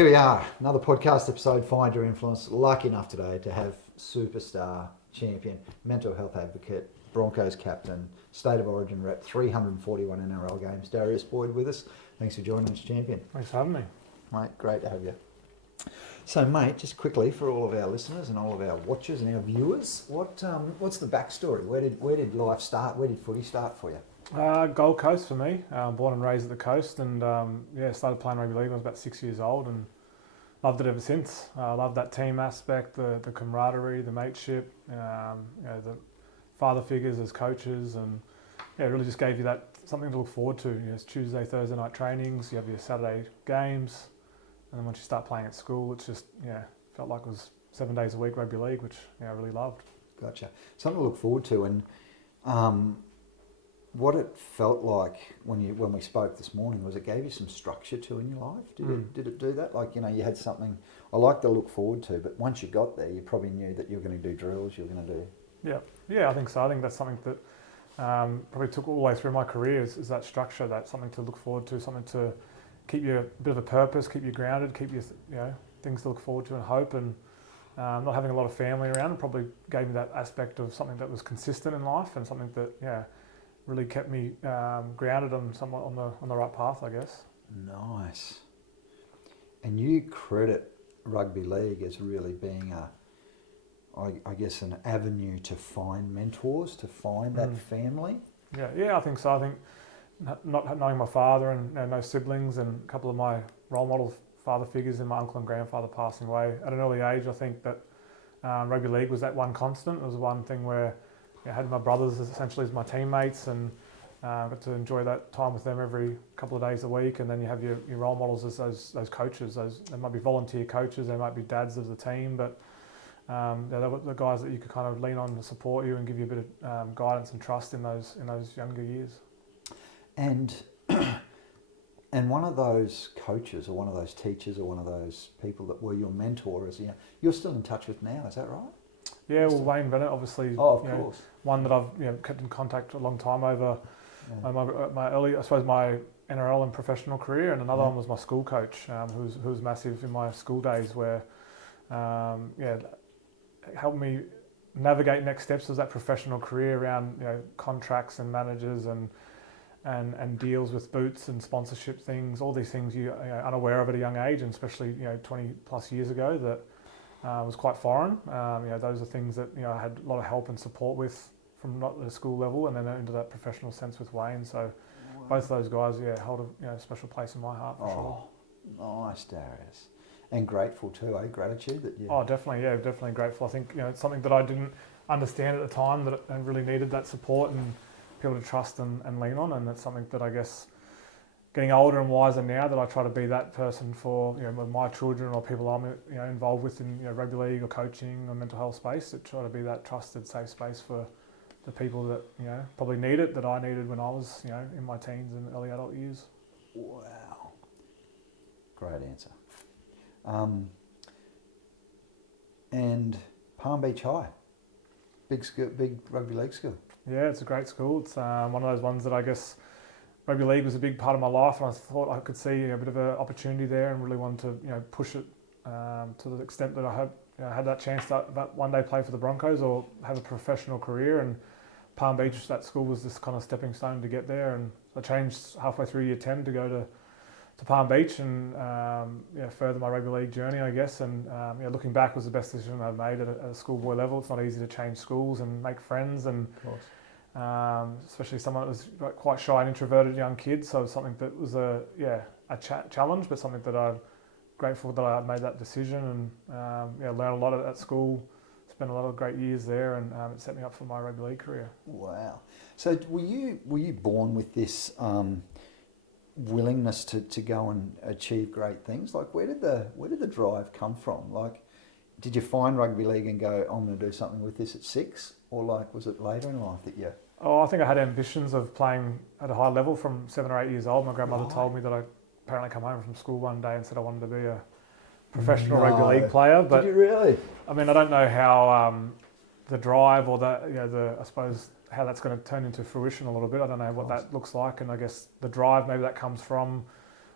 here we are, another podcast episode, Find Your Influence. Lucky enough today to have superstar, champion, mental health advocate, Broncos captain, State of Origin rep, 341 NRL games, Darius Boyd with us. Thanks for joining us, champion. Thanks for having me. Mate, great to have you. So, mate, just quickly for all of our listeners and all of our watchers and our viewers, what's the backstory? Where did life start? Where did footy start for you? Gold Coast for me. Born and raised at the coast, and started playing rugby league when I was about 6 years old, and loved it ever since. I loved that team aspect, the camaraderie, the mateship, the father figures as coaches, and it really just gave you that something to look forward to. It's Tuesday, Thursday night trainings. You have your Saturday games, and then once you start playing at school, it's just felt like it was 7 days a week rugby league, which I really loved. Gotcha. Something to look forward to, and what it felt like when we spoke this morning was it gave you some structure to in your life. Did it do that? Like, you had something I like to look forward to, but once you got there, you probably knew that you were going to do drills. You were going to do. Yeah, I think so. I think that's something that probably took all the way through my career is that structure. That's something to look forward to, something to keep you a bit of a purpose, keep you grounded, keep you things to look forward to and hope. And not having a lot of family around probably gave me that aspect of something that was consistent in life and something that really kept me grounded and somewhat on the right path, I guess. Nice. And you credit rugby league as really being I guess an avenue to find mentors, to find that family. Yeah, I think so. I think not knowing my father and no siblings, and a couple of my role model father figures and my uncle and grandfather passing away at an early age, I think that rugby league was that one constant. It was one thing where I had my brothers essentially as my teammates, and got to enjoy that time with them every couple of days a week. And then you have your role models as those coaches. They might be volunteer coaches, they might be dads of the team, but they were the guys that you could kind of lean on to support you and give you a bit of guidance and trust in those younger years. And one of those coaches or one of those teachers or one of those people that were your mentors, you're still in touch with now, is that right? Yeah, well, Wayne Bennett, obviously. Oh, of course. One that I've kept in contact a long time over my early, I suppose, my NRL and professional career, and another one was my school coach, who was massive in my school days, where helped me navigate next steps of that professional career around contracts and managers and deals with boots and sponsorship things, all these things you're unaware of at a young age, and especially 20 plus years ago that was quite foreign. Those are things that I had a lot of help and support with from not the school level, and then into that professional sense with Wayne. So both of those guys held a special place in my heart for sure. Nice, Darius. And grateful too, gratitude that you... Oh, definitely, definitely grateful. I think it's something that I didn't understand at the time, that I really needed that support and people to trust and lean on, and that's something that I guess getting older and wiser now, that I try to be that person for with my children or people I'm involved with in rugby league or coaching or mental health space, to try to be that trusted, safe space for the people that probably need it, that I needed when I was in my teens and early adult years. Wow, great answer. And Palm Beach High, big rugby league school. Yeah, it's a great school. It's one of those ones that I guess rugby league was a big part of my life, and I thought I could see a bit of an opportunity there, and really wanted to push it to the extent that I hope had that chance to one day play for the Broncos or have a professional career. And Palm Beach, that school, was this kind of stepping stone to get there. And I changed halfway through year 10 to go to Palm Beach and further my rugby league journey, I guess. And looking back, was the best decision I've made at a schoolboy level. It's not easy to change schools and make friends, and especially someone that was quite shy and introverted young kid. So it was something that was a challenge, but something that I'm grateful that I made that decision, and learned a lot at school. Spent a lot of great years there, and it set me up for my rugby league career. Wow! So were you born with this willingness to go and achieve great things? Like, where did the drive come from? Like, did you find rugby league and go, I'm going to do something with this at 6, or like was it later in life that you? Oh, I think I had ambitions of playing at a high level from 7 or 8 years old. My grandmother told me that I apparently come home from school one day and said I wanted to be a professional rugby league player. But did you really? I mean, I don't know how the drive or I suppose how that's going to turn into fruition a little bit. I don't know what that looks like, and I guess the drive, maybe that comes from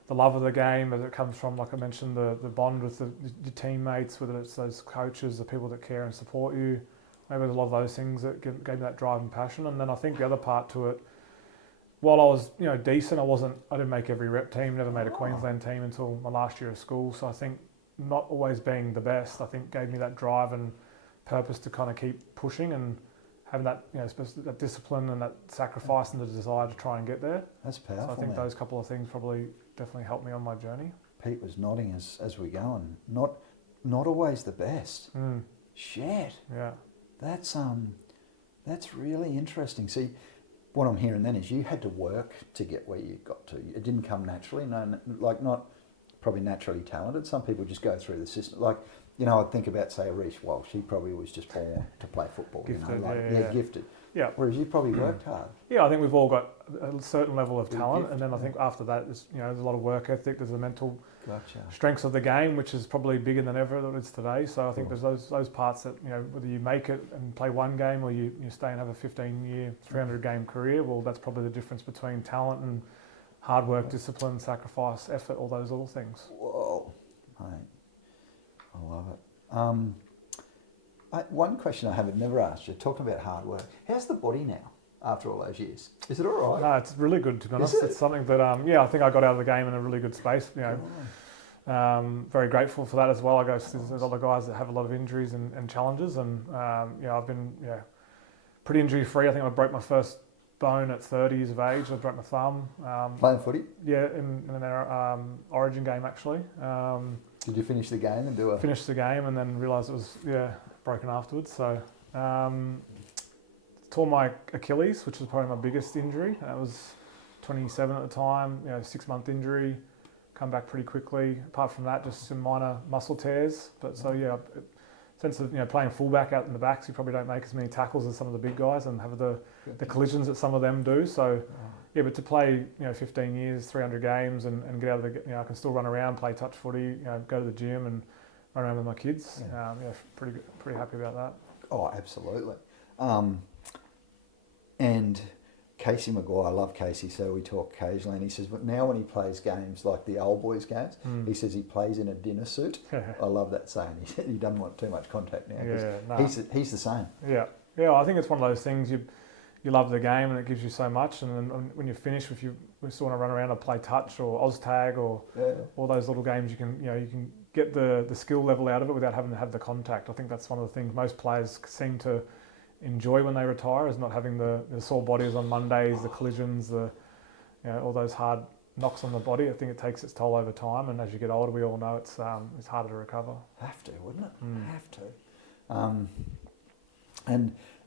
the love of the game, as it comes from, like I mentioned, the bond with your teammates, whether it's those coaches, the people that care and support you. Maybe there's a lot of those things that gave me that drive and passion. And then I think the other part to it, while I was decent, I didn't make every rep team, never made a Queensland team until my last year of school. So I think not always being the best, I think gave me that drive and purpose to kind of keep pushing and having that, that discipline and that sacrifice and the desire to try and get there. That's powerful. So I think those couple of things probably definitely helped me on my journey. Pete was nodding as we go, and not always the best. Shit. Yeah. That's really interesting. See, what I'm hearing then is you had to work to get where you got to. It didn't come naturally. No, like not probably naturally talented. Some people just go through the system. Like, I'd think about, say, a Reece Walsh. He probably was just born to play football. Gifted, gifted. Yeah. Whereas you probably worked hard. Yeah, I think we've all got a certain level of talent, and then I think after that, there's a lot of work ethic. There's the mental strengths of the game, which is probably bigger than ever that it's today. So I think there's those parts that, whether you make it and play one game or you stay and have a 15-year, 300-game career, well, that's probably the difference between talent and hard work, discipline, sacrifice, effort, all those little things. Whoa, mate, I love it. One question I haven't never asked you, talking about hard work, how's the body now after all those years? Is it all right? No, it's really good, to be honest. It's something that, I think I got out of the game in a really good space. Very grateful for that as well. I guess there's other guys that have a lot of injuries and challenges, and I've been pretty injury free. I think I broke my first bone at 30 years of age. I broke my thumb. Playing footy? Yeah, in an Origin game actually. Did you finish the game and do a... Finished the game and then realised it was broken afterwards. So tore my Achilles, which was probably my biggest injury. I was 27 at the time. 6-month injury. Come back pretty quickly. Apart from that, just some minor muscle tears. But sense of playing fullback out in the backs, you probably don't make as many tackles as some of the big guys and have the collisions that some of them do. So but to play 15 years, 300 games, and get out of the I can still run around, play touch footy, go to the gym and run around with my kids. Pretty happy about that. Oh, absolutely. And Casey Maguire, I love Casey, so we talk occasionally, and he says, but now when he plays games like the old boys games, he says he plays in a dinner suit. I love that saying. He said he doesn't want too much contact now. He's the same. Yeah, I think it's one of those things, you love the game and it gives you so much, and then when you finish, if you still want to run around and play touch or Oztag or all those little games, you can get the skill level out of it without having to have the contact. I think that's one of the things most players seem to enjoy when they retire, is not having the sore bodies on Mondays, the collisions, all those hard knocks on the body. I think it takes its toll over time, and as you get older, we all know it's harder to recover. Have to, wouldn't it? Have to.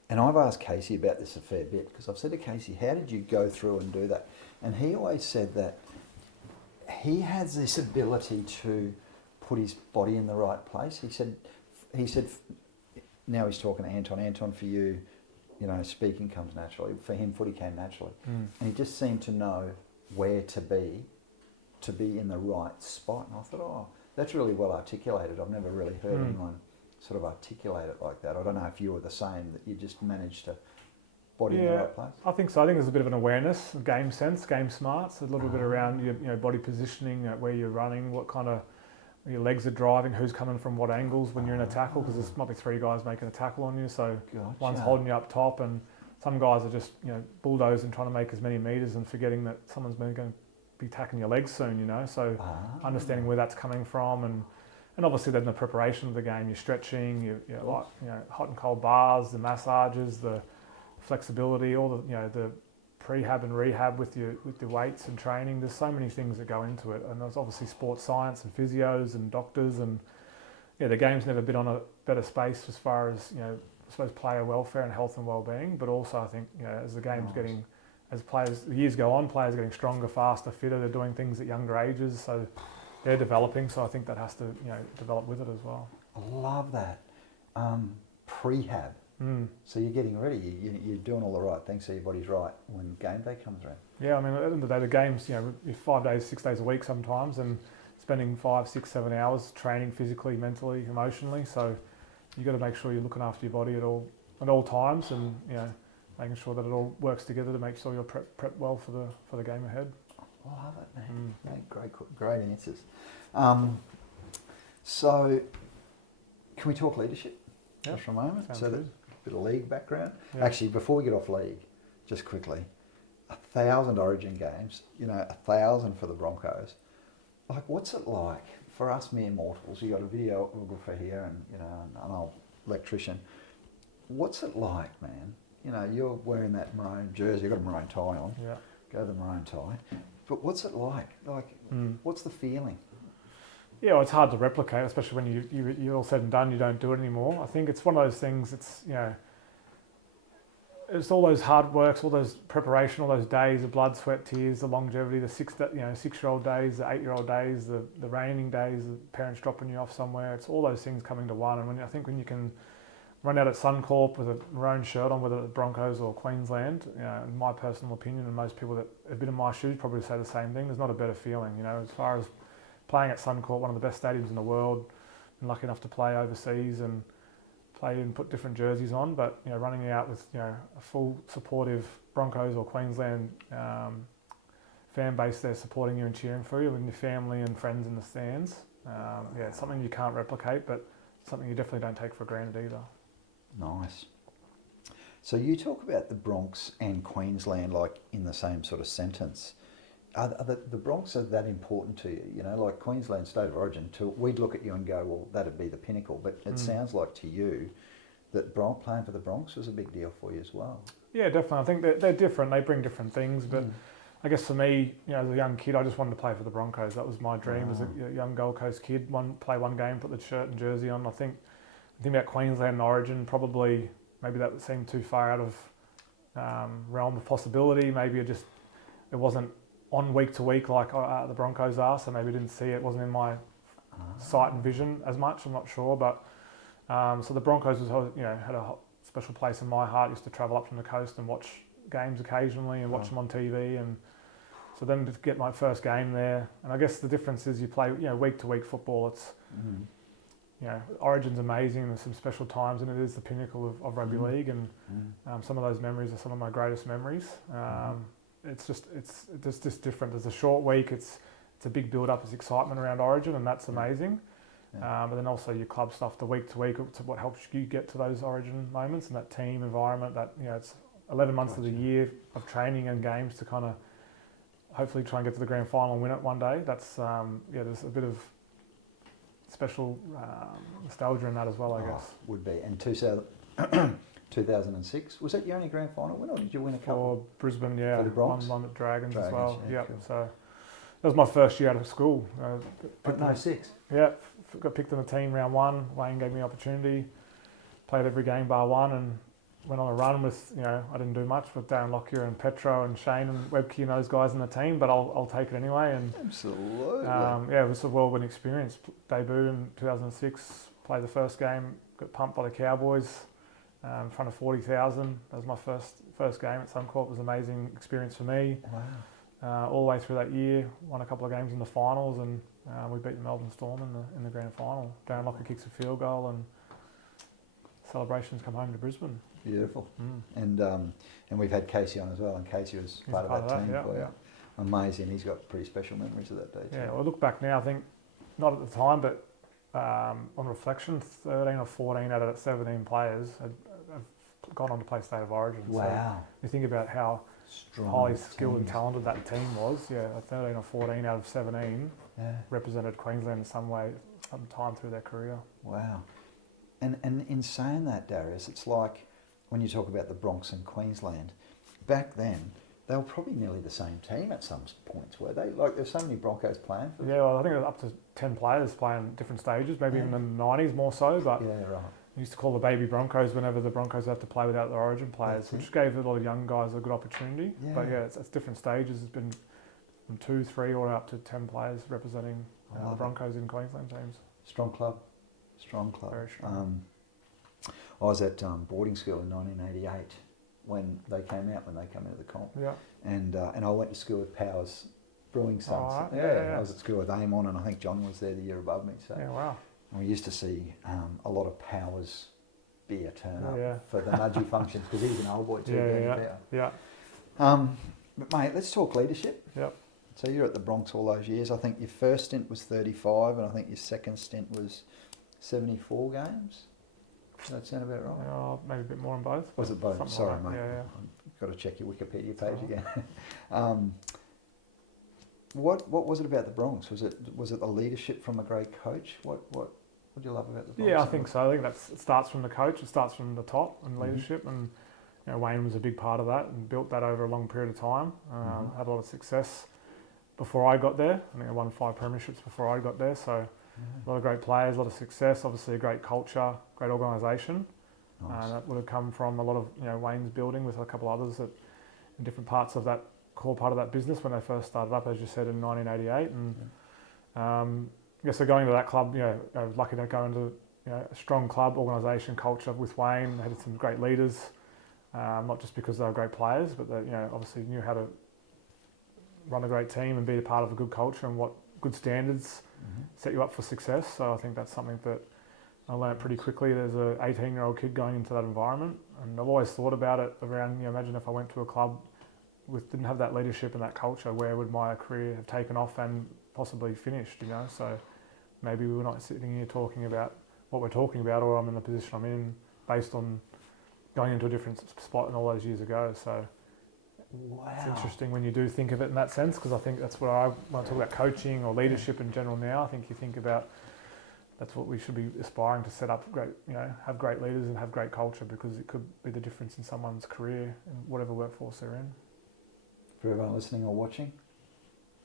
And I've asked Casey about this a fair bit, because I've said to Casey, how did you go through and do that? And he always said that he has this ability to put his body in the right place. He said, now he's talking to Anton. Anton, for you, speaking comes naturally. For him, footy came naturally. And he just seemed to know where to be in the right spot. And I thought, that's really well articulated. I've never really heard anyone sort of articulate it like that. I don't know if you were the same, that you just managed to body in the right place. I think so. I think there's a bit of an awareness, game sense, game smarts, a little bit around your body positioning, where you're running, what kind of your legs are driving, who's coming from what angles when you're in a tackle, because there might be 3 guys making a tackle on you, so one's holding you up top, and some guys are just bulldozing, trying to make as many metres and forgetting that someone's going to be tackling your legs soon, so understanding where that's coming from, and obviously then the preparation of the game, you're stretching, you're like hot and cold bars, the massages, the flexibility, all the prehab and rehab with your weights and training. There's so many things that go into it, and there's obviously sports science and physios and doctors, and the game's never been on a better space as far as I suppose player welfare and health and well-being, but also I think as the game's getting, as the years go on, players are getting stronger, faster, fitter, they're doing things at younger ages, so they're developing, so I think that has to develop with it as well. I love that. Prehab. So you're getting ready, you're doing all the right things so your body's right when game day comes around. Yeah, I mean, at the end of the day, the game's, you're 5 days, 6 days a week sometimes, and spending 5, 6, 7 hours training physically, mentally, emotionally, so you've got to make sure you're looking after your body at all times, and making sure that it all works together to make sure you're prepped well for the game ahead. Love it, man. Great answers. So, can we talk leadership just for a moment? Sounds so, good. a bit of league background. Yeah. Actually, before we get off league, just quickly, 1,000 Origin games. 1,000 for the Broncos. Like, what's it like for us mere mortals? You got a videographer here, and an old electrician. What's it like, man? You're wearing that maroon jersey. You've got a maroon tie on. Yeah. Go the maroon tie. But what's it like? What's the feeling? Yeah, well, it's hard to replicate, especially when you're all said and done, you don't do it anymore. I think it's one of those things, it's all those hard works, all those preparation, all those days, the blood, sweat, tears, the longevity, the 6-year-old days, the 8-year-old days, the raining days, the parents dropping you off somewhere. It's all those things coming to one. And I think when you can run out at Suncorp with a maroon shirt on, whether it's Broncos or Queensland, in my personal opinion, and most people that have been in my shoes probably say the same thing, there's not a better feeling, as far as playing at Suncorp, one of the best stadiums in the world. Been lucky enough to play overseas and play and put different jerseys on, but running out with a full supportive Broncos or Queensland fan base there supporting you and cheering for you, and your family and friends in the stands. It's something you can't replicate, but something you definitely don't take for granted either. Nice. So you talk about the Bronx and Queensland like in the same sort of sentence. Are the Bronx are that important to you? Like Queensland State of Origin, we'd look at you and go, well, that'd be the pinnacle. But it sounds like to you that playing for the Bronx was a big deal for you as well. Yeah, definitely. I think they're different. They bring different things. But I guess for me, as a young kid, I just wanted to play for the Broncos. That was my dream as a young Gold Coast kid. Play one game, put the shirt and jersey on. I think about Queensland and Origin, probably maybe that seemed too far out of realm of possibility. Maybe it wasn't on week to week like the Broncos are, so maybe I didn't see it. It wasn't in my sight and vision as much. I'm not sure, but so the Broncos had a special place in my heart. I used to travel up from the coast and watch games occasionally and watch them on TV, and so then to get my first game there. And I guess the difference is you play week to week football. It's Origin's amazing. There's some special times, and it is the pinnacle of rugby league. And some of those memories are some of my greatest memories. It's just different. There's a short week. It's a big build up. There's excitement around Origin, and that's amazing. But then also your club stuff, the week to week, it's what helps you get to those Origin moments and that team environment. That it's 11 months of the year of training and games to kind of hopefully try and get to the grand final and win it one day. That's there's a bit of special nostalgia in that as well, I guess. Would be. And 2006, was that your only grand final win, or did you win a couple? For Brisbane, For the Bronx? One at Dragons as well. Yeah, Yep. cool. So that was my first year out of school. No, 06. Yeah, got picked in the team round one. Wayne gave me an opportunity. Played every game bar one, and went on a run with I didn't do much with Darren Lockyer and Petro and Shane and Webke and those guys in the team, but I'll take it anyway. And absolutely. It was a whirlwind experience. Debut in 2006. Played the first game. Got pumped by the Cowboys. In front of 40,000. That was my first game at Suncorp. It was an amazing experience for me. Wow. All the way through that year, won a couple of games in the finals, and we beat the Melbourne Storm in the grand final. Darren Lockyer kicks a field goal, and celebrations come home to Brisbane. Beautiful. And we've had Casey on as well, and Casey was part of that team for you. Amazing. He's got pretty special memories of that day too. Yeah, well, I look back now, I think, not at the time, but on reflection, 13 or 14 out of that 17 players have gone on to play State of Origin. Wow. So you think about how highly skilled and talented that team was. 13 or 14 out of 17 represented Queensland in some way, some time through their career. Wow. And in saying that, Darius, it's like when you talk about the Bronx and Queensland, back then, they were probably nearly the same team at some points, were they? Like, there's so many Broncos playing for them. Yeah, well, I think it was up to 10 players playing different stages, maybe even in the 90s more so, but right. We used to call the baby Broncos whenever the Broncos had to play without their Origin players, which gave a lot of young guys a good opportunity. Yeah. But it's different stages. It's been from 2, 3, or up to 10 players representing the Broncos in Queensland teams. Strong club. Very strong. I was at boarding school in 1988 when they came into the comp. Yeah. And I went to school with Powers Brewing Sons. Oh, right. Yeah, I was at school with Amon, and I think John was there the year above me. So Yeah, wow. and we used to see a lot of Powers beer turn up Yeah. for the nudgy functions, because he's an old boy too. Yeah. But mate, let's talk leadership. Yep. So you're at the Bronx all those years. I think your first stint was 35 and I think your second stint was 74 games. Does that sound about right? Maybe a bit more on both. Was it both? Sorry, like mate. Yeah. I've got to check your Wikipedia page again. What was it about the Bronx? Was it the leadership from a great coach? What do you love about the Bronx? Yeah, I think so. I think it starts from the coach. It starts from the top and leadership, and Wayne was a big part of that and built that over a long period of time. Had a lot of success before I got there. I think I won 5 premierships before I got there. So a lot of great players, a lot of success. Obviously, a great culture, great organisation. Nice. That would have come from a lot of Wayne's building with a couple others in different parts of that core part of that business when they first started up, as you said, in 1988. And so going to that club, I was lucky to go into a strong club, organisation, culture with Wayne. They had some great leaders, not just because they were great players, but they obviously knew how to run a great team and be a part of a good culture and what good standards set you up for success. So I think that's something that I learned pretty quickly. There's an 18-year-old kid going into that environment, and I've always thought about it around, imagine if I went to a club didn't have that leadership and that culture, where would my career have taken off and possibly finished, So maybe we're not sitting here talking about what we're talking about, or I'm in the position I'm in based on going into a different spot in all those years ago. So it's interesting when you do think of it in that sense, because I think that's what when I talk about coaching or leadership in general now, I think you think about that's what we should be aspiring to set up great, have great leaders and have great culture, because it could be the difference in someone's career in whatever workforce they're in. For everyone listening or watching,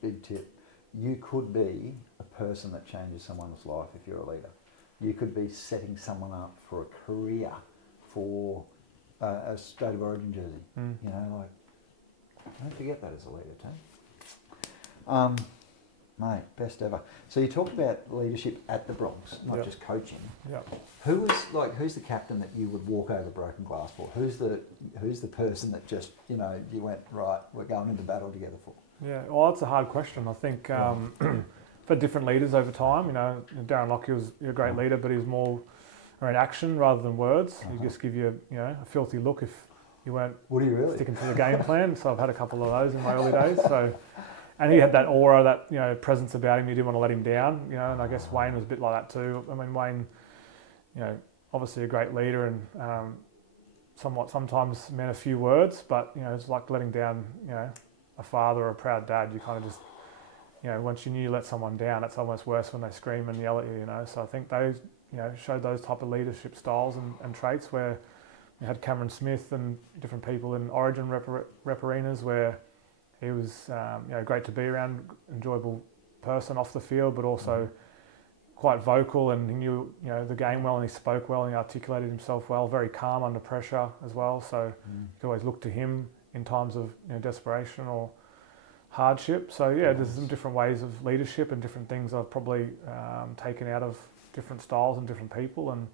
big tip. You could be a person that changes someone's life if you're a leader. You could be setting someone up for a career for a State of Origin jersey. Don't forget that as a leader, team. Mate, best ever. So you talked about leadership at the Bronx, not just coaching. Yep. Who's the captain that you would walk over broken glass for? Who's the person that just you went, right, we're going into battle together for? Yeah, well, that's a hard question. I think for different leaders over time, Darren Lockyer was a great leader, but he was more around action rather than words. He'd just give you a filthy look if you weren't sticking to the game plan. So I've had a couple of those in my early days. So. And he had that aura, that presence about him. You didn't want to let him down, and I guess Wayne was a bit like that too. I mean, Wayne, obviously a great leader and sometimes meant a few words, but it's like letting down, a father or a proud dad. You kind of just, once you let someone down, that's almost worse when they scream and yell at you, So I think those, showed those type of leadership styles and traits where you had Cameron Smith and different people in Origin rep arenas where. He was, great to be around, enjoyable person off the field, but also quite vocal, and he knew, the game well, and he spoke well, and he articulated himself well, very calm under pressure as well. So you could always look to him in times of desperation or hardship. So there's some different ways of leadership and different things I've probably taken out of different styles and different people. And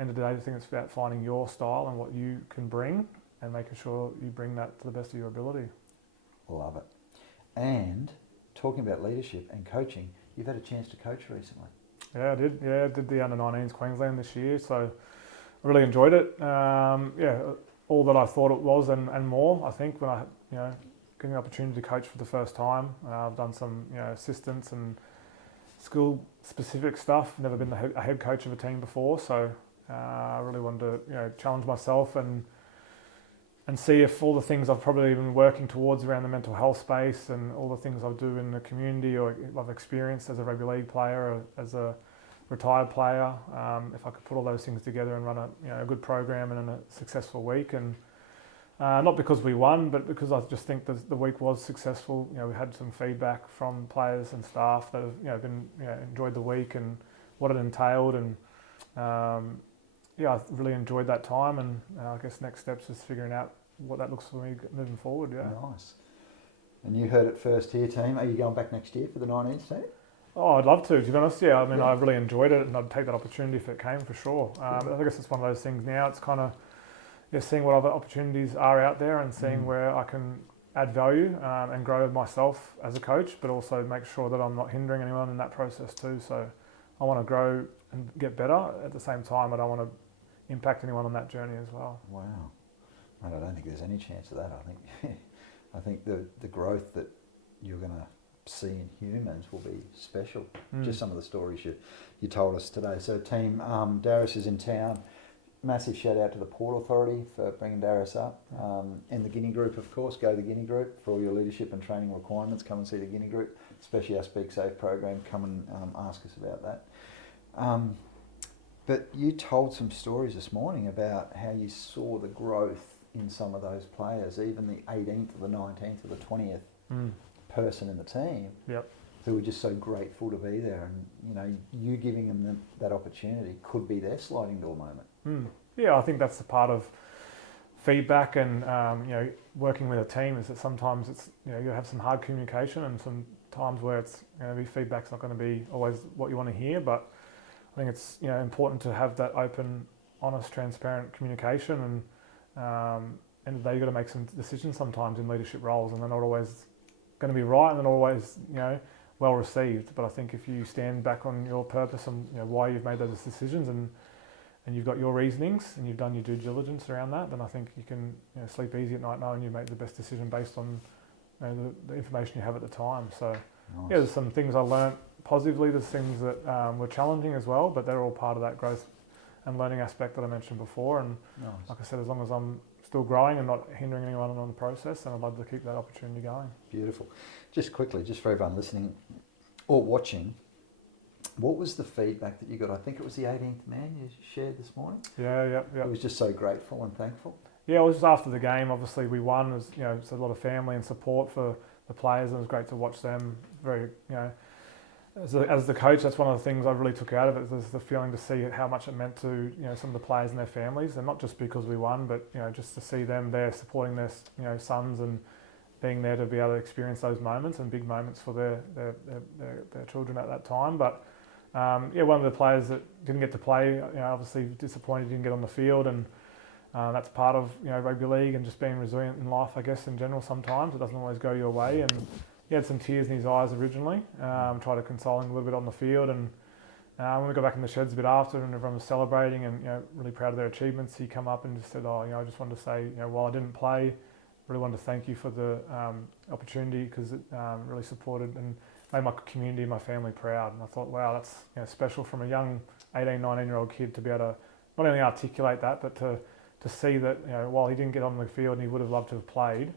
end of the day, I think it's about finding your style and what you can bring, and making sure you bring that to the best of your ability. Love it. And talking about leadership and coaching, you've had a chance to coach recently. Yeah, I did. Yeah, I did the under-19s Queensland this year, so I really enjoyed it. All that I thought it was and more. I think when I, getting the opportunity to coach for the first time, I've done some, assistants and school-specific stuff. Never been a head coach of a team before, so I really wanted to, challenge myself and see if all the things I've probably been working towards around the mental health space and all the things I do in the community or I've experienced as a rugby league player or as a retired player, if I could put all those things together and run a good program and a successful week. And not because we won, but because I just think the week was successful. We had some feedback from players and staff that have enjoyed the week and what it entailed. And I really enjoyed that time, and I guess next steps is figuring out what that looks for me moving forward. Yeah. Nice. And you heard it first here, team. Are you going back next year for the 19s team? Oh, I'd love to be honest. Yeah, I mean, I really enjoyed it, and I'd take that opportunity if it came, for sure. I guess it's one of those things now. It's kind of seeing what other opportunities are out there and seeing where I can add value and grow myself as a coach, but also make sure that I'm not hindering anyone in that process too. So I want to grow and get better. At the same time, I don't want to impact anyone on that journey as well. Wow. Mate, I don't think there's any chance of that. I think the growth that you're going to see in humans will be special. Just some of the stories you told us today. So team, Darius is in town. Massive shout out to the Port Authority for bringing Darius up. And the Guinea Group, of course. Go to the Guinea Group for all your leadership and training requirements. Come and see the Guinea Group, especially our Speak Safe program. Come and ask us about that. But you told some stories this morning about how you saw the growth in some of those players, even the 18th or the 19th or the 20th person in the team, who were just so grateful to be there. And, you giving them that opportunity could be their sliding door moment. Yeah, I think that's the part of feedback and, working with a team is that sometimes it's, you have some hard communication and some times where it's, feedback's not going to be always what you want to hear, but I think it's important to have that open, honest, transparent communication, and they've got to make some decisions sometimes in leadership roles, and they're not always going to be right and they're not always well received. But I think if you stand back on your purpose and why you've made those decisions and you've got your reasonings and you've done your due diligence around that, then I think you can sleep easy at night knowing you make the best decision based on the information you have at the time. So Nice. there's some things I learnt positively, there's things that were challenging as well, but they're all part of that growth and learning aspect that I mentioned before. And like I said, as long as I'm still growing and not hindering anyone on the process, then I'd love to keep that opportunity going. Beautiful. Just quickly, just for everyone listening or watching, what was the feedback that you got? I think it was the 18th man you shared this morning. Yeah. It was just so grateful and thankful. Yeah, it was just after the game. Obviously, we won. It was, it's a lot of family and support for the players, and it was great to watch them. Very, as the coach, that's one of the things I really took out of it. Was the feeling to see how much it meant to some of the players and their families, and not just because we won, but just to see them there supporting their sons and being there to be able to experience those moments and big moments for their children at that time. But one of the players that didn't get to play, obviously disappointed he didn't get on the field, and that's part of rugby league and just being resilient in life, I guess, in general. Sometimes it doesn't always go your way, and he had some tears in his eyes originally. Tried to console him a little bit on the field, and when we got back in the sheds a bit after and everyone was celebrating and really proud of their achievements, he come up and just said, I just wanted to say, while I didn't play, really wanted to thank you for the opportunity, because it really supported and made my community and my family proud. And I thought, wow, that's special from a young 18, 19-year-old kid to be able to not only articulate that, but to see that while he didn't get on the field and he would have loved to have played,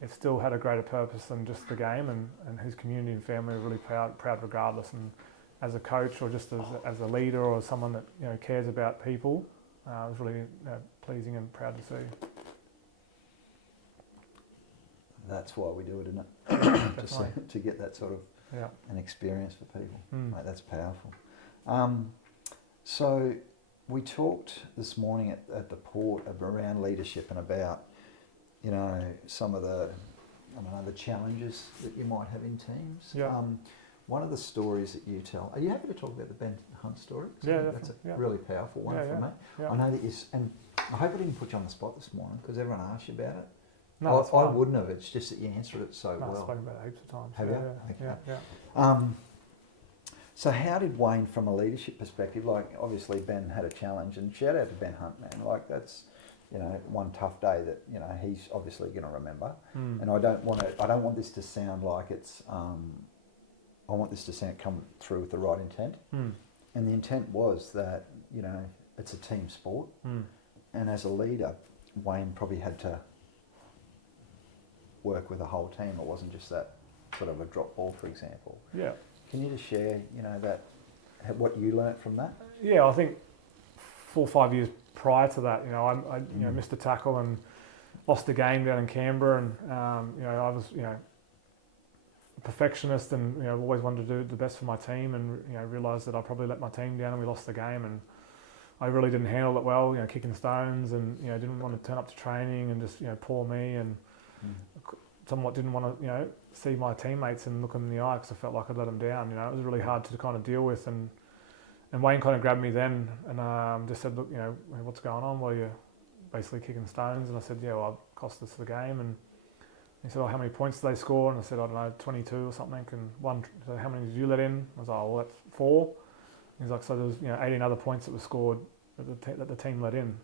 it still had a greater purpose than just the game, and his community and family were really proud regardless. And as a coach or just as a leader or someone that cares about people, it was really pleasing and proud to see. That's why we do it, isn't it? to get that sort of an experience for people. Mate, that's powerful. So we talked this morning at the port around leadership and about some of the challenges that you might have in teams. One of the stories that you tell, are you happy to talk about the Ben Hunt story? That's a really powerful one for me. I know that and I hope I didn't put you on the spot this morning because everyone asked you about it. No, I wouldn't have. It's just that you answered it so well. I've spoken about it heaps of times. Have you? Yeah. Okay. Yeah. So how did Wayne, from a leadership perspective, like obviously Ben had a challenge, and shout out to Ben Hunt, man. Like that's one tough day that he's obviously going to remember. And I don't want this to sound like it's. I want this to come through with the right intent. And the intent was that it's a team sport, and as a leader, Wayne probably had to work with a whole team. It wasn't just that sort of a drop ball, for example. Yeah. Can you just share, that what you learnt from that? Yeah, I think 4 or 5 years prior to that, I missed a tackle and lost a game down in Canberra, and I was a perfectionist and always wanted to do the best for my team, and realised that I probably let my team down and we lost the game, and I really didn't handle it well, kicking stones, and didn't want to turn up to training and just poor me, and somewhat didn't want to see my teammates and look them in the eye because I felt like I'd let them down. It was really hard to kind of deal with, and Wayne kind of grabbed me then and just said, look, what's going on? Well, you're basically kicking stones. And I said, yeah, well, I cost us the game. And he said, how many points did they score? And I said, I don't know, 22 or something. And so how many did you let in? I was like, well, that's 4. He's like, so there was 18 other points that were scored that the team let in.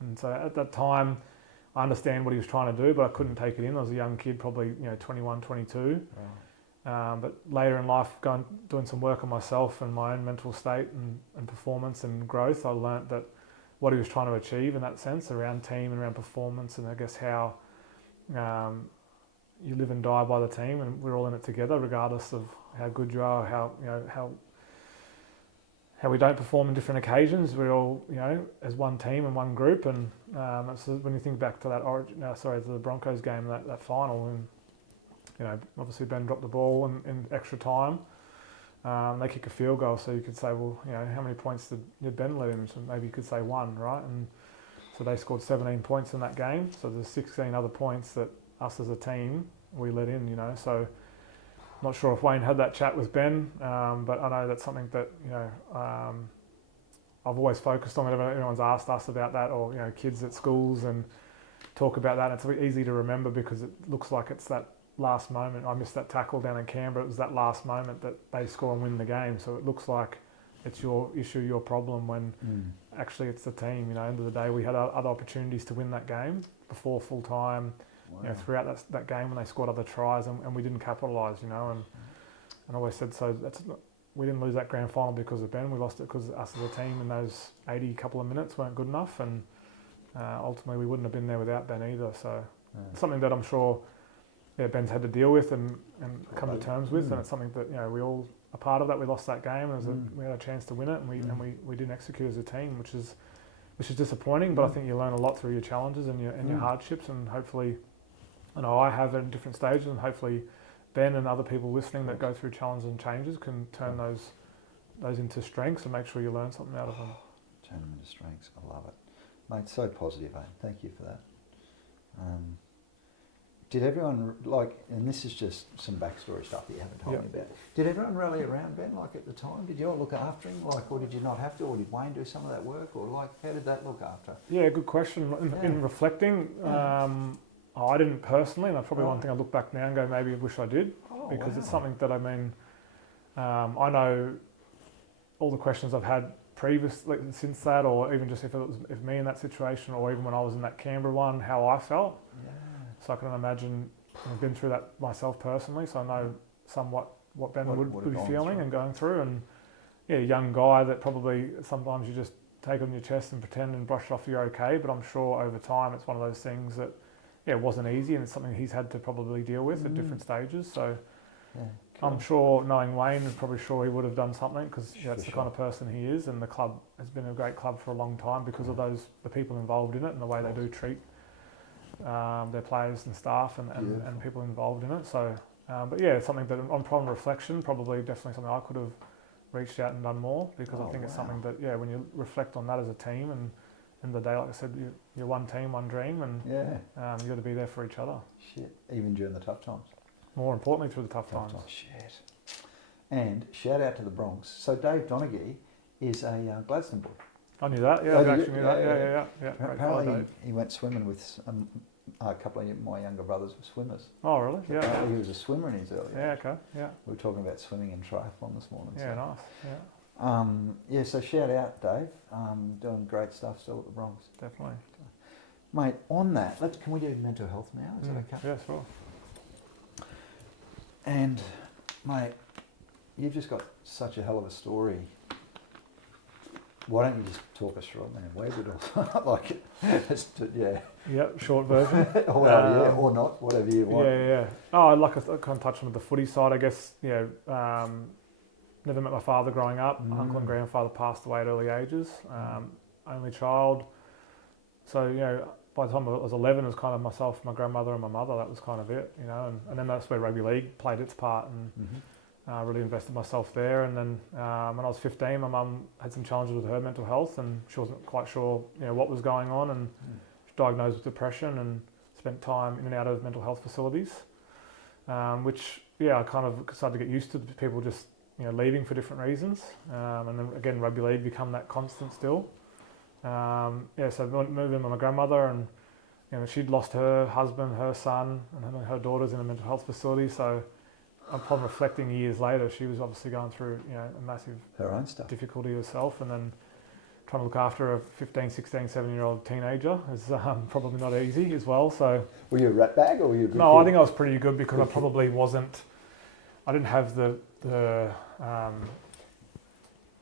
And so at that time, I understand what he was trying to do, but I couldn't take it in. I was a young kid, probably 21, 22. But later in life, doing some work on myself and my own mental state and performance and growth, I learnt that what he was trying to achieve in that sense around team and around performance, and I guess how you live and die by the team, and we're all in it together, regardless of how good you are, how we don't perform in different occasions. We're all, as one team and one group. And so when you think back to to the Broncos game, that final, and obviously Ben dropped the ball in extra time. They kick a field goal, so you could say, well, how many points did Ben let in? So maybe you could say 1, right? And so they scored 17 points in that game. So there's 16 other points that us as a team we let in. So not sure if Wayne had that chat with Ben, but I know that's something that I've always focused on. Whenever anyone's asked us about that, or kids at schools and talk about that, it's easy to remember because it looks like it's that last moment. I missed that tackle down in Canberra. It was that last moment that they score and win the game. So it looks like it's your issue, your problem, when actually it's the team. End of the day, we had other opportunities to win that game before full time. Wow. Throughout that game when they scored other tries, and we didn't capitalise. And I always said, so we didn't lose that grand final because of Ben. We lost it because us as a team in those 80 couple of minutes weren't good enough, and ultimately we wouldn't have been there without Ben either. So it's something that I'm sure Ben's had to deal with and come to terms with, and it's something that we all are part of that. We lost that game, and we had a chance to win it, and we didn't execute as a team, which is disappointing. But I think you learn a lot through your challenges and your hardships, and hopefully, I have at different stages, and hopefully Ben and other people listening that go through challenges and changes can turn those into strengths and make sure you learn something out of them. Turn them into strengths. I love it, mate. So positive, mate. Thank you for that. Did everyone and this is just some backstory stuff that you haven't told me about. Did everyone rally around Ben at the time? Did you all look after him, or did you not have to, or did Wayne do some of that work, or how did that look after? Yeah, good question. In reflecting, I didn't personally, and that's probably one thing I look back now and go, maybe I wish I did, because it's something that I know all the questions I've had previously since that, or even just if me in that situation, or even when I was in that Canberra one, how I felt. Yeah. So I can imagine, I've been through that myself personally, so I know somewhat what Ben would be feeling and going through. And a young guy that probably sometimes you just take on your chest and pretend and brush it off you're okay, but I'm sure over time it's one of those things that it wasn't easy, and it's something he's had to probably deal with at different stages. So cool. I'm sure, knowing Wayne, is probably sure he would have done something, because that's the kind of person he is, and the club has been a great club for a long time because of the people involved in it and the way they do treat their players and staff and people involved in it. So, it's something that on reflection, definitely something I could have reached out and done more, because I think it's something that, when you reflect on that as a team, and in the day, like I said, you're one team, one dream, and you got to be there for each other. Shit, even during the tough times. More importantly, through the tough times. Shit. And shout out to the Bronx. So Dave Donaghy is a Gladstone boy. I knew that. Yeah, I actually knew that. Yeah. Apparently, he went swimming with a couple of my younger brothers were swimmers. Oh, really? So apparently he was a swimmer in his early age. Okay. Yeah. We were talking about swimming and triathlon this morning. Yeah, nice. Yeah. So shout out, Dave. Doing great stuff still at the Bronx. Definitely. Mate, on that, can we do mental health now? Is that okay? Yeah, sure. And, mate, you've just got such a hell of a story. Why don't you just talk us through it, man? Where's it all? Yeah, short version. Or not, whatever you want. Yeah. Oh, I kind of touched on the footy side, I guess. Never met my father growing up. Uncle and grandfather passed away at early ages. Only child. So, by the time I was 11, it was kind of myself, my grandmother and my mother. That was kind of it, And then that's where rugby league played its part, and really invested myself there. And then when I was 15, my mum had some challenges with her mental health, and she wasn't quite sure, what was going on, and she was diagnosed with depression and spent time in and out of mental health facilities, which, I kind of started to get used to people just, leaving for different reasons. And then again, rugby league become that constant still. So moved in with my grandmother, and she'd lost her husband, her son, and her daughters in a mental health facility. So upon reflecting years later, she was obviously going through, a massive her own stuff, difficulty herself, and then trying to look after a 15, 16, 17-year-old teenager is probably not easy as well. So were you a rat bag, or were you a good No, kid? I think I was pretty good, because I probably wasn't I didn't have the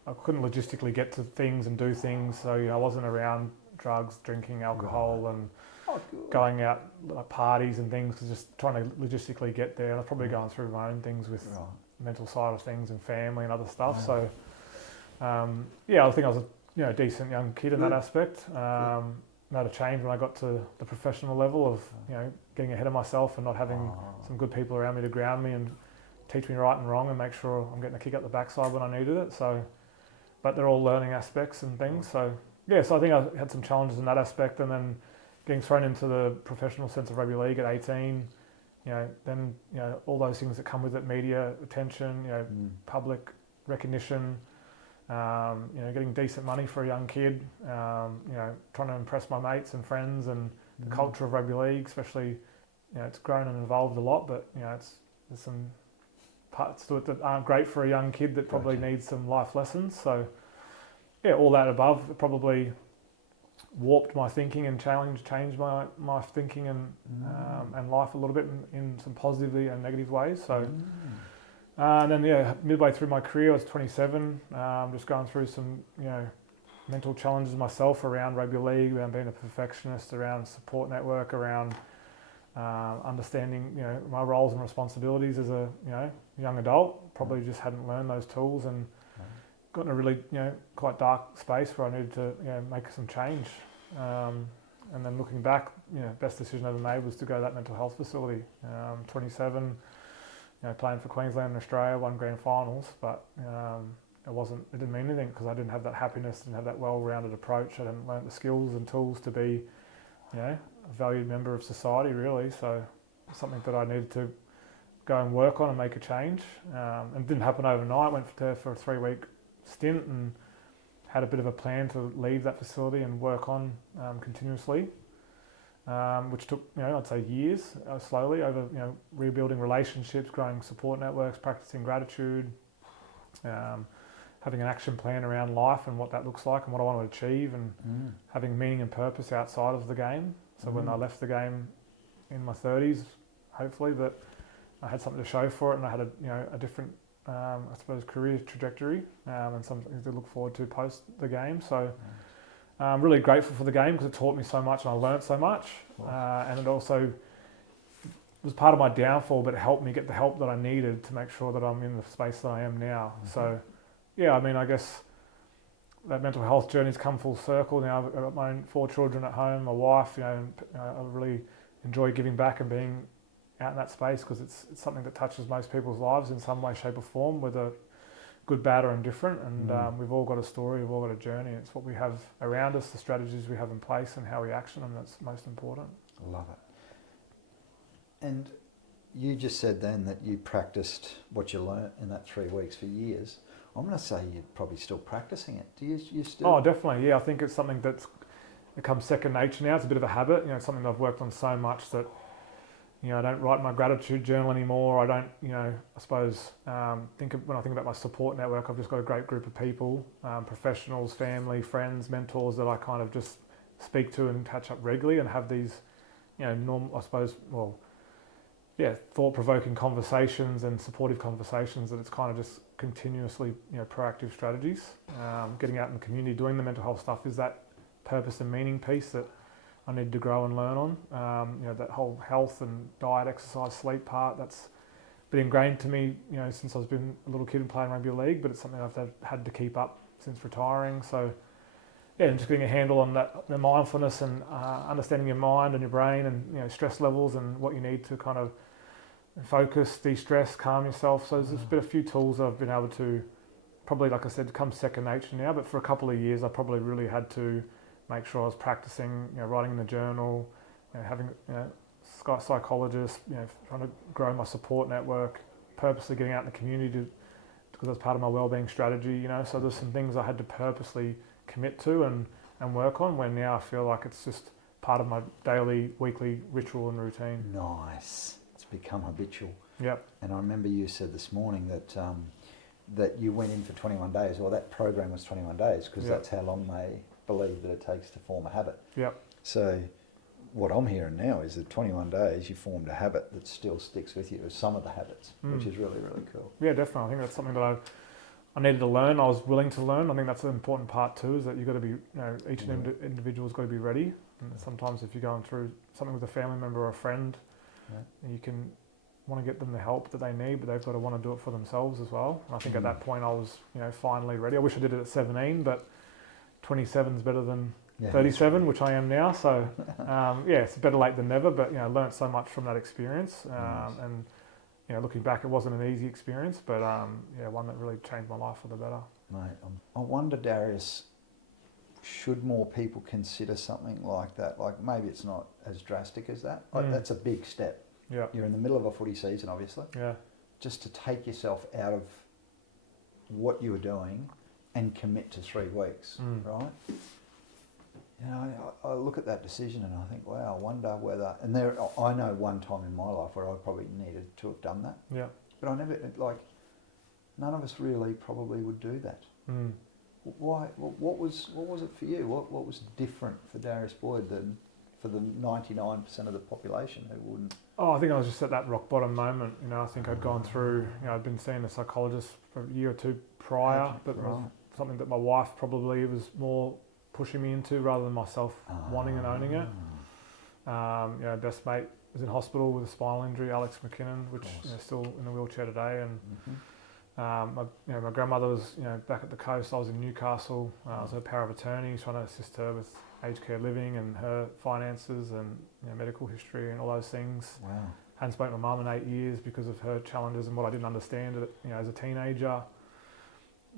I couldn't logistically get to things and do things, so I wasn't around drugs, drinking alcohol, and going out like parties and things, just trying to logistically get there. And I've probably gone through my own things with mental side of things and family and other stuff. So I think I was a decent young kid in that aspect. Made a change when I got to the professional level of getting ahead of myself and not having some good people around me to ground me and teach me right and wrong and make sure I'm getting a kick up the backside when I needed it. So, but they're all learning aspects and things. So so I think I had some challenges in that aspect, and then getting thrown into the professional sense of rugby league at 18. Then all those things that come with it: media attention, public recognition. Getting decent money for a young kid, trying to impress my mates and friends, and the culture of rugby league, especially, it's grown and evolved a lot, but there's some parts to it that aren't great for a young kid that probably needs some life lessons. So all that above probably warped my thinking and changed my thinking and life a little bit in some positive and negative ways. So. And then midway through my career, I was 27, just going through some mental challenges myself around rugby league, around being a perfectionist, around support network, around understanding my roles and responsibilities as a young adult. Probably just hadn't learned those tools and got in a really quite dark space where I needed to make some change. And then looking back, best decision I ever made was to go to that mental health facility. 27. Playing for Queensland and Australia, won grand finals, but it didn't mean anything because I didn't have that happiness, didn't have that well-rounded approach. I hadn't learnt the skills and tools to be, a valued member of society, really. So something that I needed to go and work on and make a change. And it didn't happen overnight. I went there for a 3-week stint and had a bit of a plan to leave that facility and work on continuously. Which took, I'd say years, slowly over, rebuilding relationships, growing support networks, practicing gratitude, having an action plan around life and what that looks like and what I want to achieve, and having meaning and purpose outside of the game. So when I left the game in my 30s, hopefully, that I had something to show for it, and I had a different, career trajectory, and something to look forward to post the game. So. I'm really grateful for the game because it taught me so much and I learnt so much, and it also was part of my downfall, but it helped me get the help that I needed to make sure that I'm in the space that I am now. So I guess that mental health journey's come full circle. Now I've got my own 4 children at home, my wife, I really enjoy giving back and being out in that space because it's something that touches most people's lives in some way, shape or form, whether good, bad or indifferent, and we've all got a story, we've all got a journey. It's what we have around us, the strategies we have in place and how we action them that's most important. I love it. And you just said then that you practiced what you learnt in that 3 weeks for years. I'm going to say you're probably still practicing it. Do you still? Oh, definitely, yeah. I think it's something that's become second nature now. It's a bit of a habit, it's something that I've worked on so much that I don't write my gratitude journal anymore. I don't, when I think about my support network, I've just got a great group of people, professionals, family, friends, mentors that I kind of just speak to and catch up regularly and have these, thought-provoking conversations and supportive conversations that it's kind of just continuously, proactive strategies. Getting out in the community, doing the mental health stuff is that purpose and meaning piece that I need to grow and learn on. That whole health and diet, exercise, sleep part, that's been ingrained to me, since I was been a little kid and playing rugby league, but it's something I've had to keep up since retiring. So, and just getting a handle on that, the mindfulness and understanding your mind and your brain and, stress levels and what you need to kind of focus, de-stress, calm yourself. So there's been a few tools I've been able to, probably, like I said, become second nature now, but for a couple of years I probably really had to make sure I was practicing, writing in the journal, having, psychologists, trying to grow my support network, purposely getting out in the community because that's part of my wellbeing strategy, So there's some things I had to purposely commit to and work on, where now I feel like it's just part of my daily, weekly ritual and routine. Nice. It's become habitual. Yep. And I remember you said this morning that you went in for 21 days, or that program was 21 days, because that's how long they believe that it takes to form a habit. Yep. So what I'm hearing now is that 21 days you formed a habit that still sticks with you as some of the habits, which is really, really cool. Yeah, definitely. I think that's something that I needed to learn. I was willing to learn. I think that's an important part too, is that you've got to be, each individual's got to be ready. And sometimes if you're going through something with a family member or a friend, you can want to get them the help that they need, but they've got to want to do it for themselves as well. And I think at that point I was, finally ready. I wish I did it at 17, but 27 is better than 37, which I am now. So, it's better late than never, but, I learned so much from that experience. And, looking back, it wasn't an easy experience, but, one that really changed my life for the better. Mate, I wonder, Darius, should more people consider something like that? Like maybe it's not as drastic as that. Like that's a big step. Yeah. You're in the middle of a footy season, obviously. Yeah. Just to take yourself out of what you were doing and commit to 3 weeks, right? I look at that decision and I think, wow, I wonder whether... And I know one time in my life where I probably needed to have done that. Yeah. But I never, none of us really probably would do that. Why? What was it for you? What was different for Darius Boyd than for the 99% of the population who wouldn't? Oh, I think I was just at that rock bottom moment. I think I'd gone through, I'd been seeing a psychologist for a year or two prior, but it was something that my wife probably was more pushing me into rather than myself wanting and owning it. Best mate was in hospital with a spinal injury, Alex McKinnon, which still in the wheelchair today. And my grandmother was back at the coast. I was in Newcastle. I was her power of attorney, trying to assist her with aged care living and her finances and medical history and all those things. Wow. Hadn't spoken to my mum in 8 years because of her challenges and what I didn't understand as a teenager.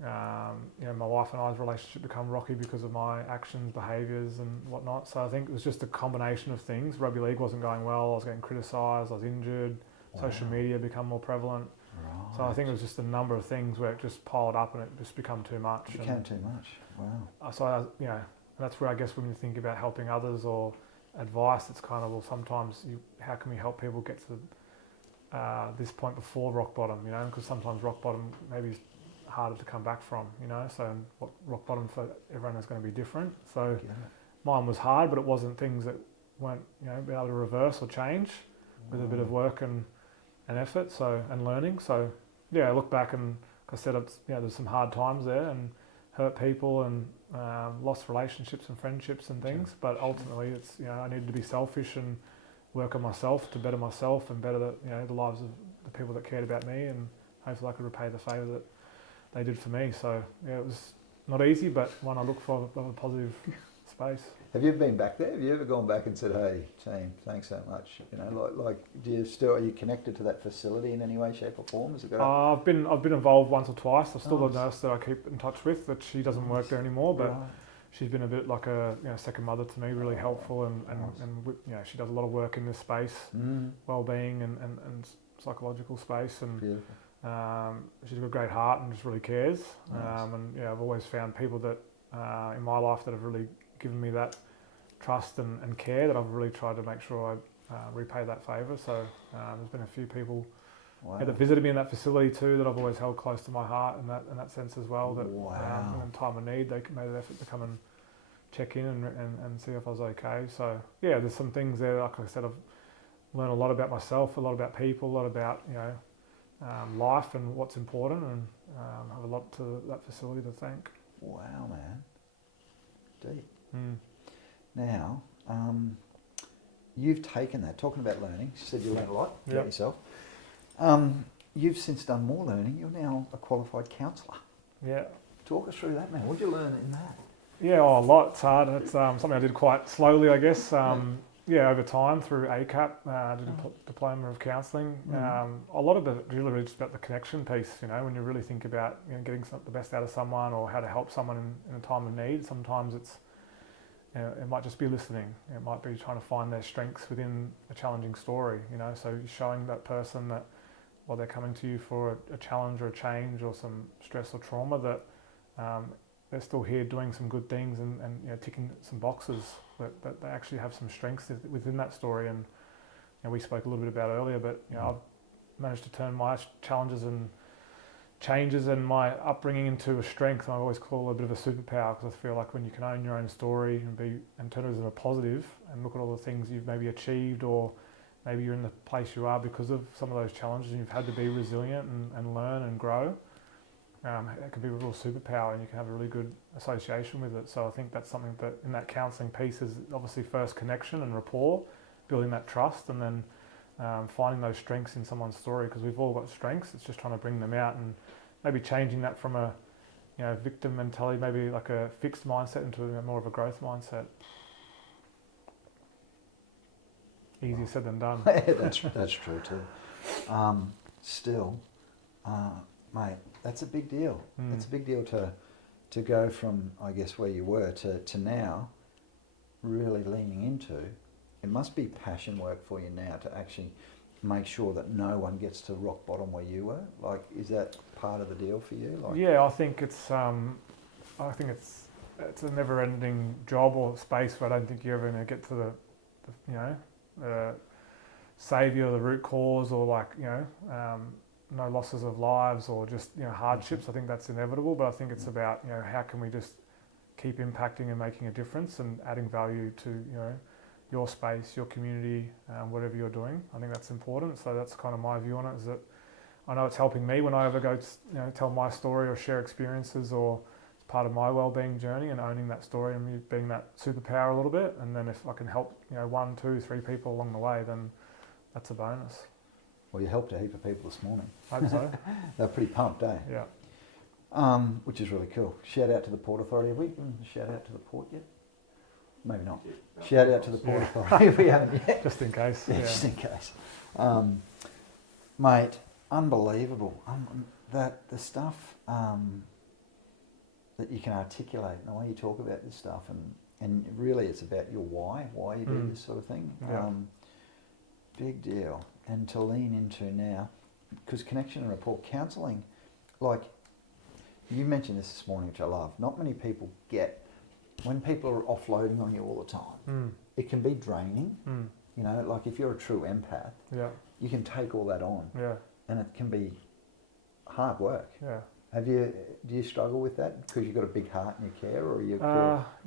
My wife and I's relationship become rocky because of my actions, behaviours and whatnot. So I think it was just a combination of things. Rugby league wasn't going well. I was getting criticised. I was injured. Social media become more prevalent. Right. So I think it was just a number of things where it just piled up and it just became too much. It became too much. Wow. So that's where I guess when you think about helping others or advice, it's kind of, well, sometimes how can we help people get to this point before rock bottom, because sometimes rock bottom maybe is harder to come back from, so what rock bottom for everyone is going to be different. So mine was hard, but it wasn't things that weren't, be able to reverse or change with a bit of work and effort, and learning. So I look back and like I said, there's some hard times there and hurt people and lost relationships and friendships and things, but ultimately it's, I needed to be selfish and work on myself to better myself and better the lives of the people that cared about me, and hopefully I could repay the favour that they did for me. So it was not easy, but one I look for a positive space. Have you ever been back there? Have you ever gone back and said, "Hey, team, thanks so much"? Are you connected to that facility in any way, shape, or form? Has it got? I've been involved once or twice. I'm still a nurse that I keep in touch with. That she doesn't work there anymore, but she's been a bit like a second mother to me. Really helpful, and she does a lot of work in this space, well-being and psychological space, and she's got a great heart and just really cares. I've always found people that in my life that have really given me that trust and care that I've really tried to make sure I repay that favour. So there's been a few people that visited me in that facility too that I've always held close to my heart in that sense as well. That in time of need they made an effort to come and check in and see if I was okay. So there's some things there. Like I said, I've learned a lot about myself, a lot about people, a lot about life and what's important, and have a lot to that facility to thank. Wow, man. Deep. Now, you've taken that, talking about learning, you said you learned a lot about yourself. You've since done more learning. You're now a qualified counsellor. Yeah. Talk us through that, man. What did you learn in that? Yeah, a lot. It's hard. It's something I did quite slowly, I guess. Over time through ACAP, I did a diploma of counselling. A lot of it really just about the connection piece, when you really think about getting the best out of someone or how to help someone in a time of need. Sometimes it's, it might just be listening. It might be trying to find their strengths within a challenging story, so you're showing that person that while they're coming to you for a challenge or a change or some stress or trauma, that they're still here doing some good things and ticking some boxes, that they actually have some strengths within that story. And we spoke a little bit about earlier, but I've managed to turn my challenges and changes in my upbringing into a strength. I always call it a bit of a superpower, because I feel like when you can own your own story and turn it into a positive and look at all the things you've maybe achieved, or maybe you're in the place you are because of some of those challenges and you've had to be resilient and learn and grow, it can be a real superpower, and you can have a really good association with it. So I think that's something that in that counselling piece is obviously first connection and rapport, building that trust, and then finding those strengths in someone's story, because we've all got strengths. It's just trying to bring them out and maybe changing that from a victim mentality, maybe like a fixed mindset, into more of a growth mindset. Easier said than done. That's true too. Still, mate, that's a big deal. It's a big deal to go from, I guess, where you were to now really leaning into. It must be passion work for you now to actually make sure that no one gets to rock bottom where you were. Like, is that part of the deal for you? Like, yeah, I think it's a never-ending job or space where I don't think you're ever going to get to the saviour, the root cause, or no losses of lives or just hardships. I think that's inevitable, but I think it's about how can we just keep impacting and making a difference and adding value to your space, your community, whatever you're doing. I think that's important. So that's kind of my view on it, is that I know it's helping me when I ever go to tell my story or share experiences, or it's part of my well-being journey, and owning that story and being that superpower a little bit. And then if I can help 1, 2, 3 people along the way, then that's a bonus. Well, you helped a heap of people this morning. I hope so. They're pretty pumped, eh? Yeah. Which is really cool. Shout out to the Port Authority. Have we shout out to the Port yet? Maybe not. Shout out to the Port Authority. We haven't yet. Just in case. Yeah, just in case. Mate, unbelievable. That the stuff that you can articulate, and the way you talk about this stuff, and really it's about your why you do this sort of thing. Yeah. Big deal. And to lean into now, because connection and rapport, counselling, like you mentioned this morning, which I love, not many people get, when people are offloading on you all the time, it can be draining. Like if you're a true empath, you can take all that on, and it can be hard work. Do you struggle with that because you've got a big heart and you care, or you?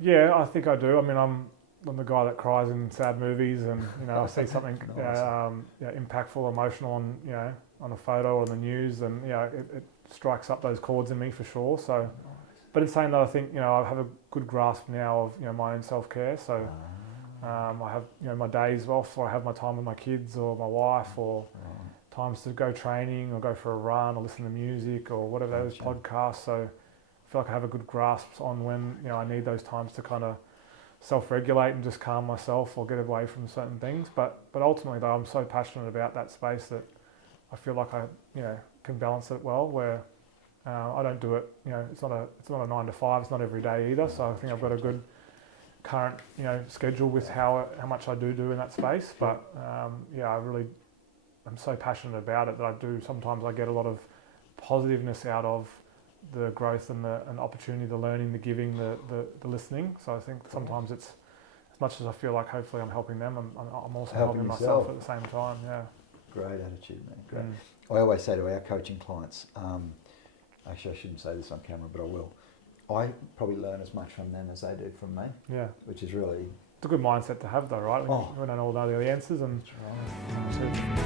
Yeah, I think I do. I mean, I'm the guy that cries in sad movies, and I see something impactful, emotional on a photo or on the news, and it strikes up those chords in me for sure. So, but in saying that, I think I have a good grasp now of my own self-care. So I have my days off, or I have my time with my kids or my wife, or times to go training or go for a run or listen to music or whatever those podcasts. So I feel like I have a good grasp on when I need those times to kind of self-regulate and just calm myself or get away from certain things. But ultimately, though, I'm so passionate about that space that I feel like I can balance it well. Where I don't do it. It's not a 9 to 5. It's not every day either. So I think I've got a good current schedule with how much I do in that space. But I'm so passionate about it that I do. Sometimes I get a lot of positiveness out of the growth and the opportunity, the learning, the giving, the listening. So I think sometimes it's, as much as I feel like hopefully I'm helping them, I'm also helping myself at the same time. Yeah. Great attitude, man. Great. I always say to our coaching clients, actually I shouldn't say this on camera, but I will. I probably learn as much from them as they do from me. Yeah. Which is really... It's a good mindset to have though, right? We don't all know the answers. And that's right.